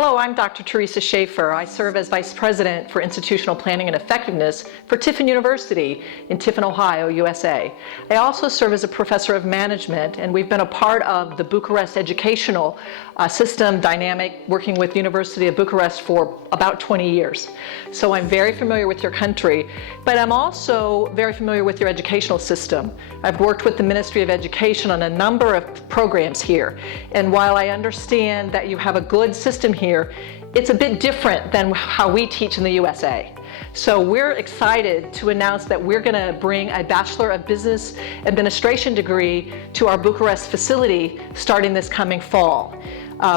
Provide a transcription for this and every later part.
Hello, I'm Dr. Teresa Shafer. I serve as Vice President for Institutional Planning and Effectiveness for Tiffin University in Tiffin, Ohio, USA. I also serve as a Professor of Management, and we've been a part of the Bucuresti educational system dynamic, working with University of Bucharest for about 20 years. So I'm very familiar with your country, but I'm also very familiar with your educational system. I've worked with the Ministry of Education on a number of programs here, and while I understand that you have a good system here, it's a bit different than how we teach in the USA. So we're excited to announce that we're going to bring a Bachelor of Business Administration degree to our Bucharest facility starting this coming fall.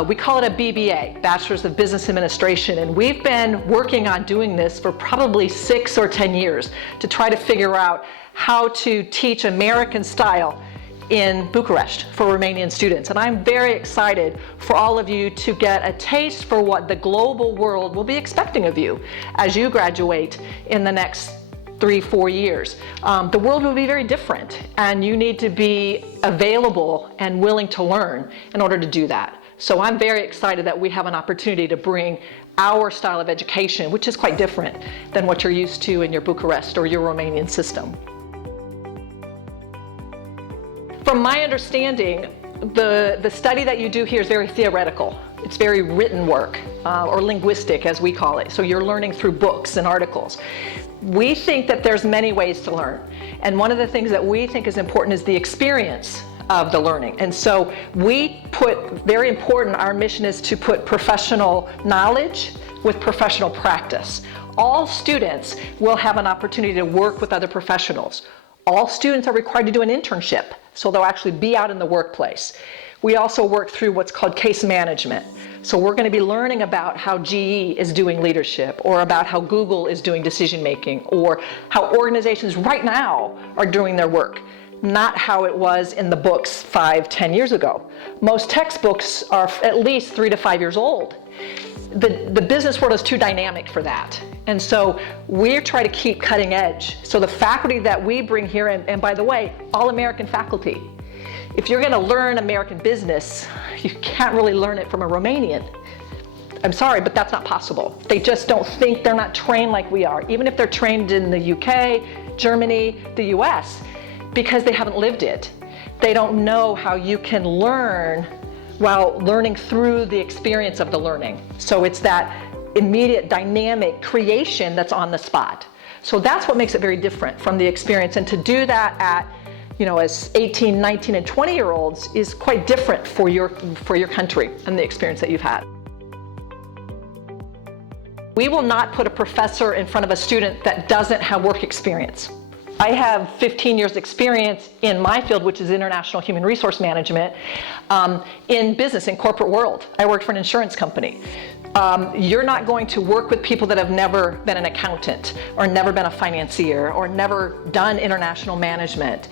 We call it a BBA, Bachelor's of Business Administration, and we've been working on doing this for probably 6 or 10 years to try to figure out how to teach American style in Bucharest for Romanian students. And I'm very excited for all of you to get a taste for what the global world will be expecting of you as you graduate in the next 3-4 years. The world will be very different, and you need to be available and willing to learn in order to do that. So I'm very excited that we have an opportunity to bring our style of education, which is quite different than what you're used to in your Bucharest or your Romanian system. From my understanding, the study that you do here is very theoretical. It's very written work, or linguistic as we call it. So you're learning through books and articles. We think that there's many ways to learn. And one of the things that we think is important is the experience of the learning. And so we put, very important, our mission is to put professional knowledge with professional practice. All students will have an opportunity to work with other professionals. All students are required to do an internship, so they'll actually be out in the workplace. We also work through what's called case management. So we're going to be learning about how GE is doing leadership, or about how Google is doing decision making, or how organizations right now are doing their work, not how it was in the books 5-10 years ago. Most textbooks are at least 3 to 5 years old. The business world is too dynamic for that. And so we're trying to keep cutting edge. So the faculty that we bring here, and by the way, all American faculty. If you're going to learn American business, you can't really learn it from a Romanian. I'm sorry, but that's not possible. They just don't think, they're not trained like we are, even if they're trained in the UK, Germany, the US, because they haven't lived it. They don't know how you can learn while learning through the experience of the learning. So it's that immediate dynamic creation that's on the spot. So that's what makes it very different from the experience. And to do that at, as 18, 19, and 20-year-olds is quite different for your country and the experience that you've had. We will not put a professor in front of a student that doesn't have work experience. I have 15 years experience in my field, which is international human resource management, in business, in corporate world. I worked for an insurance company. You're not going to work with people that have never been an accountant, or never been a financier, or never done international management.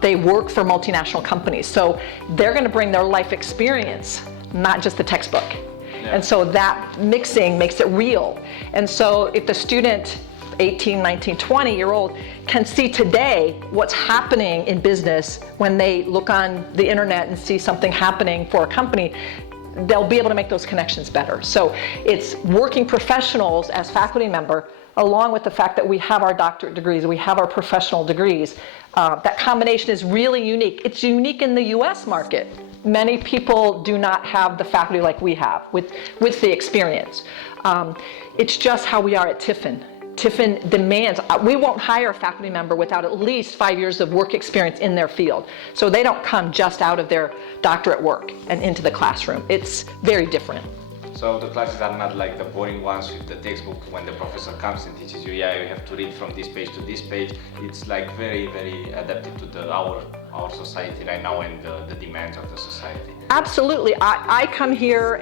They work for multinational companies. So they're going to bring their life experience, not just the textbook. Yeah. And so that mixing makes it real. And so if the student, 18, 19, 20-year-old, can see today what's happening in business when they look on the internet and see something happening for a company, they'll be able to make those connections better. So it's working professionals as faculty member, along with the fact that we have our doctorate degrees, we have our professional degrees. That combination is really unique. It's unique in the US market. Many people do not have the faculty like we have with the experience. It's just how we are at Tiffin. Tiffin demands, we won't hire a faculty member without at least 5 years of work experience in their field. So they don't come just out of their doctorate work and into the classroom. It's very different. So the classes are not like the boring ones with the textbook when the professor comes and teaches you, yeah, you have to read from this page to this page. It's like very, very adapted to our society right now and the demands of the society. Absolutely. I come here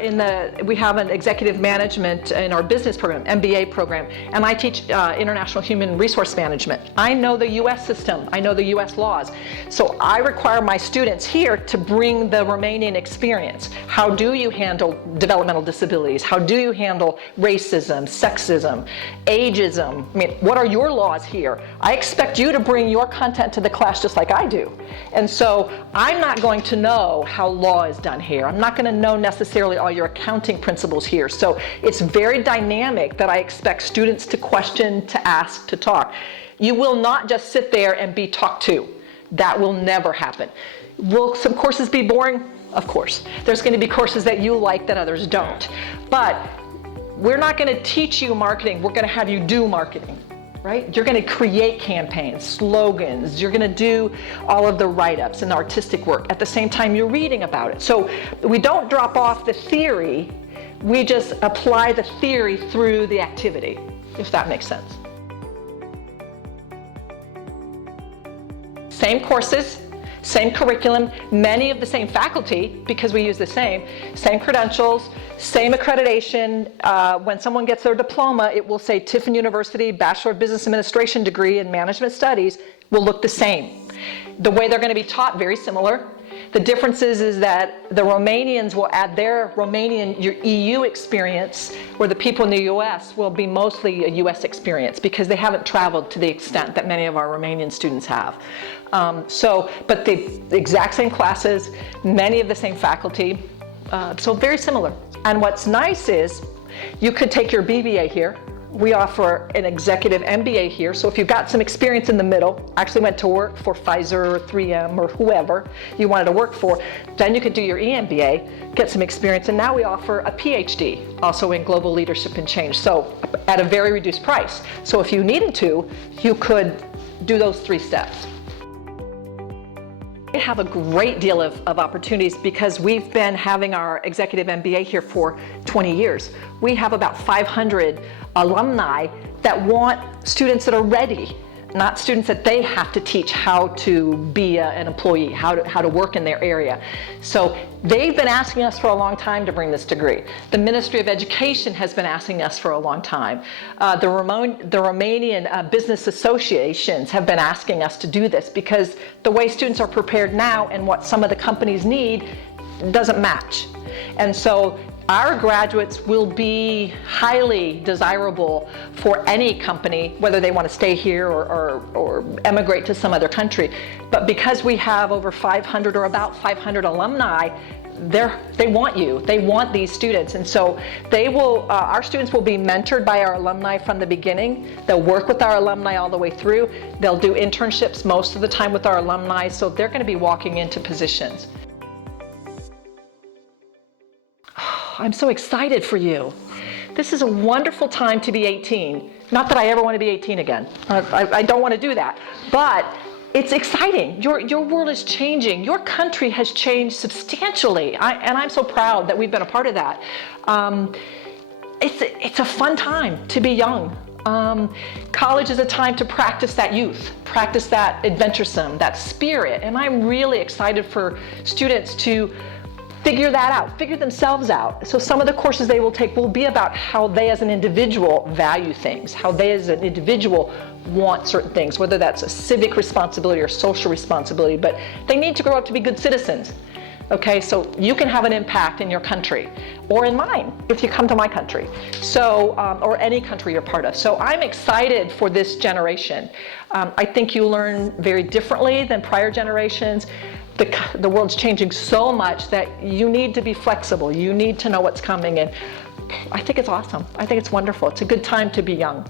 we have an executive management in our business program, MBA program, and I teach international human resource management. I know the US system, I know the US laws. So I require my students here to bring the Romanian experience. How do you handle developmental disabilities? How do you handle racism, sexism, ageism? I mean, what are your laws here? I expect you to bring your content to the class just like I do. And so I'm not going to know how law is done here. I'm not going to know necessarily all your accounting principles here. So it's very dynamic that I expect students to question, to ask, to talk. You will not just sit there and be talked to. That will never happen. Will some courses be boring? Of course. There's going to be courses that you like that others don't. But we're not going to teach you marketing. We're going to have you do marketing, right? You're going to create campaigns, slogans. You're going to do all of the write-ups and the artistic work. At the same time, you're reading about it. So we don't drop off the theory. We just apply the theory through the activity, if that makes sense. Same courses, same curriculum, many of the same faculty, because we use the same credentials, same accreditation. When someone gets their diploma, it will say Tiffin University Bachelor of Business Administration degree in Management Studies will look the same. The way they're going to be taught, very similar. The difference is that the Romanians will add their your EU experience, where the people in the US will be mostly a US experience because they haven't traveled to the extent that many of our Romanian students have. But the exact same classes, many of the same faculty, so very similar. And what's nice is you could take your BBA here. We offer an executive MBA here, so if you've got some experience in the middle, actually went to work for Pfizer or 3M or whoever you wanted to work for, then you could do your EMBA, get some experience, and now we offer a PhD, also in global leadership and change, so at a very reduced price. So if you needed to, you could do those 3 steps. We have a great deal of opportunities because we've been having our executive MBA here for 20 years. We have about 500 alumni that want students that are ready, not students that they have to teach how to be an employee, how to work in their area. So they've been asking us for a long time to bring this degree. The Ministry of Education has been asking us for a long time. The Romanian business associations have been asking us to do this because the way students are prepared now and what some of the companies need doesn't match. And so our graduates will be highly desirable for any company, whether they want to stay here or emigrate to some other country. But because we have over 500 or about 500 alumni, they want you. They want these students. And so they will, our students will be mentored by our alumni from the beginning. They'll work with our alumni all the way through. They'll do internships most of the time with our alumni. So they're going to be walking into positions. I'm so excited for you. This is a wonderful time to be 18. Not that I ever want to be 18 again. I don't want to do that. But it's exciting. Your world is changing. Your country has changed substantially. And I'm so proud that we've been a part of that. It's a fun time to be young. College is a time to practice that youth, practice that adventuresome, that spirit. And I'm really excited for students to figure that out, figure themselves out. So some of the courses they will take will be about how they as an individual value things, how they as an individual want certain things, whether that's a civic responsibility or social responsibility, but they need to grow up to be good citizens. Okay, so you can have an impact in your country, or in mine, if you come to my country, so, or any country you're part of. So I'm excited for this generation. I think you learn very differently than prior generations. The world's changing so much that you need to be flexible. You need to know what's coming, and I think it's awesome. I think it's wonderful. It's a good time to be young.